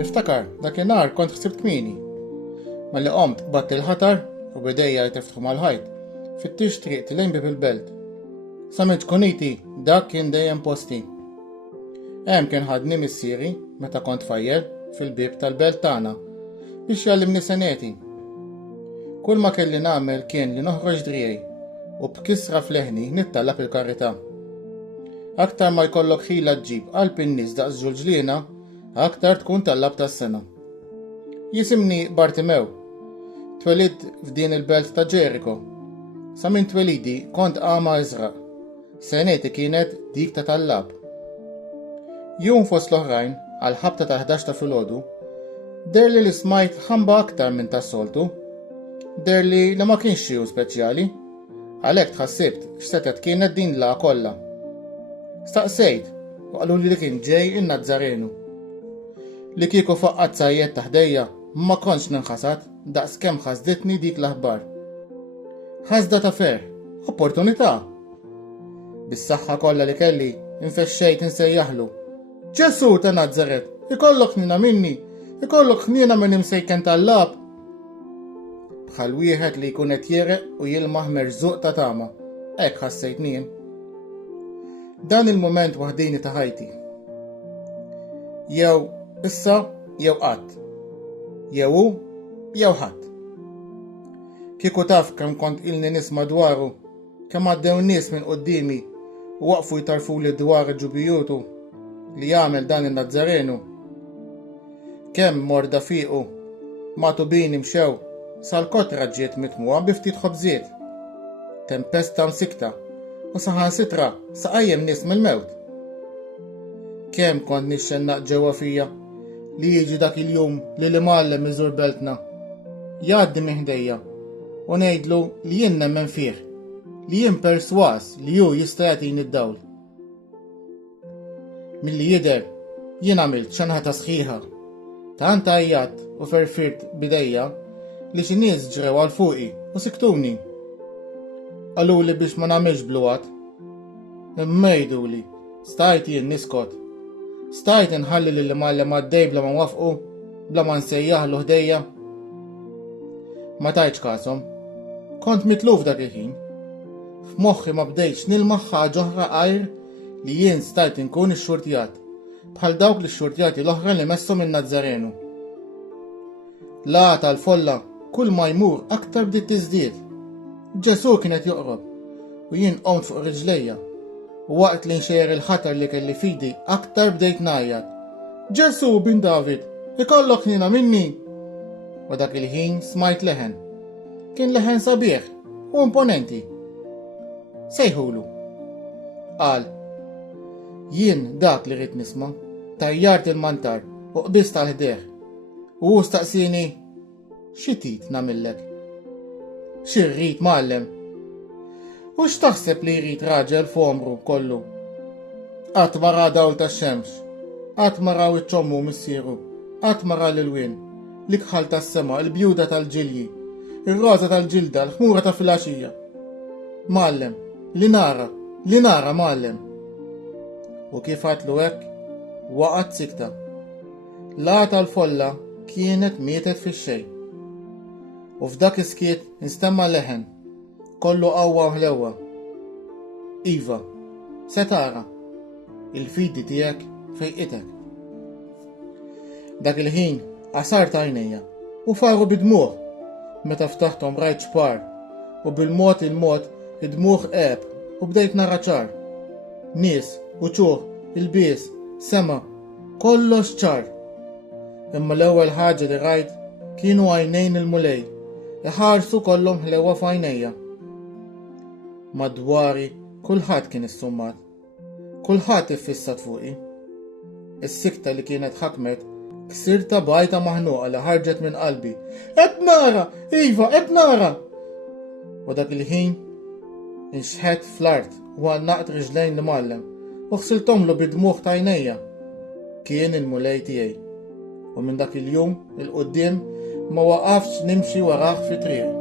Niftakar dakinhar kont ħsibt kmieni. Malli qomt batt il-ħatar u bidejja jtiftħu mal-ħajt fittix triqti lejn bib il-belt. Samilt kuniti dak kien dejjem posti. Hemm kien ħadni missieri meta kont fajjel fil-bib tal-belt tagħna biex jallimni seneti. Kull ma kelli nagħmel kien li noħroġ drijej u b'kisra fleħni nittallab il-karità. Aktar ma jkollok ħila ġġib qalb in-nies daqs ġulġliena, aktar tkun tallab tas-sena. Jisimni Bartimew. Twelid f'din il-belt ta' Ġeriko. Sa minn twelidi kont qama iżraq. Seneti kienet dik ta' tallab. Jum fost l-oħrajn għal ħabta ta' 11 ta' filgħodu, derli li smajt ħamba aktar minn tas-soltu. Derli li ma kienx xi speċjali. Għalhekk tħassibt x'setet kienet din la kollha. Staqsejt u qalu li kien ġej in-Nazzarenu. Li kieku faqqat sajjed taħdejja ma kontx ninħasad daqs kemm ħasditni dik l-aħbar. Ħasda ta' fer, opportunità. Bis-saħħa kollha li kelli infexxejt insejjaħlu. Ġesu ta' Nazzaret, ikollok ħnina minni, ikollok ħnina minn imsejken tal-lab. Bħal wieħed li jkun qed jereq u jilmaħ merżuq ta' tama. Hekk ħassejt nien. Dan il-moment waħdini ta' ħajti. Jew issa jew qatt. Jew hu jew ħadd. Kieku taf kemm kont ilni nisma' dwaru, kemm għaddew nies minn qudiemi u waqfu jtarfuli dwar ġubijutu li jagħmel dan in-Nazzarenu. Kemm morda fiqu matu bini mxew sal-kotra ġiet mitmuha bi ftit ħobżiet. Tempesta msikta u saħansitra saqajjem nies mill-mewt. Kemm kont nixxennaq ġewwa fija li jiġi dak il-jum li l-imgħallem iżur beltna. Jgħaddi minn ħdejja u ngħidlu li jien nemmen fih, li jien perswas li hu jista' jagħtini d-dawl. Milli jidher jien għamilt xanħata sħiħa. Tant għajjat u ferfirt bidejja li xi nies ġrew għal fuqi u siktuni. Qaluli biex ma nagħmilx bluwat. Imma jgħiduli, stajt jien niskot. Stajt inħalli li l-imgħallem għaddej bla ma nwafqu, bla ma nsejjaħlu ħdejja. Ma tajtx kasom. Kont mitluf dak il-ħin. F'moħħi ma bdejtx nilmaħ ħaġa oħra qajr li jien stajt inkun ix-xurtjat, bħal dawk li x-xurtjati l-oħra li messhom in-Nazzarenu. La tal-folla kull ma jmur aktar bdiet tiżdied. Ġesu kienet joqrob u jien qomt fuq riġlejja u waqt li nxejjer il-ħatar li kelli fidi aktar bdejt ngħajjad. Ġesu bin David, ikollok ħnina minni. U dak il-ħin smajt leħen. Kien leħen sabiħ u imponenti. Sejħulu. Qal, jien dak li rrid nisma' tajjart il-mantar u qbist tal-ħdeħ. U staqsini, xi tit nagħmillek? Xi rrid mgħallem? U x'taħseb li jrid raġel f'omru kollu? Qatt ma ra dawl tax-xemx, qatt ma raw iċ-ċommu missieru, qatt ma ra l-ilwien, l-ikħal tas-sema, il-bjuda tal-ġilji, ir-roża tal-ġilda, l-ħmura ta' filgħaxija. Mgħallem, li nara mgħallem. U kif għatlu hekk, waqgħet sikta. La tal-folla kienet mietet fix-xejn. U f'dak iskiet instemma leħen, kollu qawwa u ħlewwa. Iva, se tara, il-fidi tiegħek fejqitek. Dak il-ħin qasart għajnejja u faru bidmuħ, meta ftaħthom rajt xpar u bil-mod il-mod id-dmuħ qeb u bdejt nara ċar. Nies u ċuħ, il-bies, sema, kollox ċar. Imma l-ewwel ħaġa li rajt kienu għajnejn il-mulej, iħarsu kollhom ħlewa f'għajnejja. Madwari kulħadd kien issummat, kulħadd iffissat fuqi. Is-sikta li kienet ħakmet ksirta bajta maħnuqa li ħarġet minn qalbi. Qed nara, Iva, qed nara! U dak il-ħin inxħet fl-art u għannaqt riġlejn li mgħallem u ħsiltomlu bid-dmuħ ta' għajnejja. Kien il-mulej tiegħi. U minn dak il-jum il-qudiem ma waqafx nimxi waraħ fi triq.